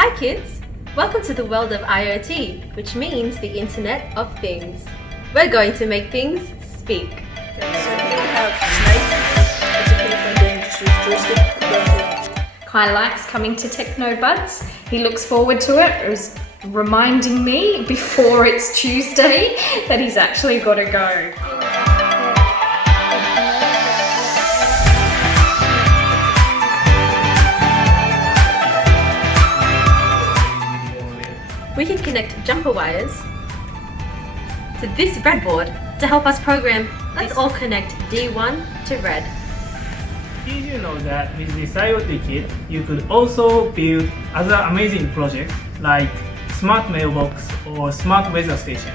Hi kids! Welcome to the world of IoT, which means the Internet of Things. We're going to make things speak. Okay, so here we have Snake. It's a kid from the industry's joystick. Go ahead. Kai likes coming to TechnoBudz. He looks forward to it. It was reminding me before it's Tuesday that he's actually got to go. We can connect jumper wires to this breadboard to help us program. Let's all connect D1 to red. Did you know that with this IoT kit, you could also build other amazing projects like smart mailbox or smart weather station?